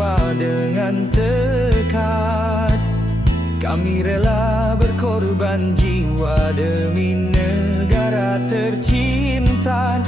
jiwa dengan tekad Kami rela berkorban jiwa demi negara tercinta.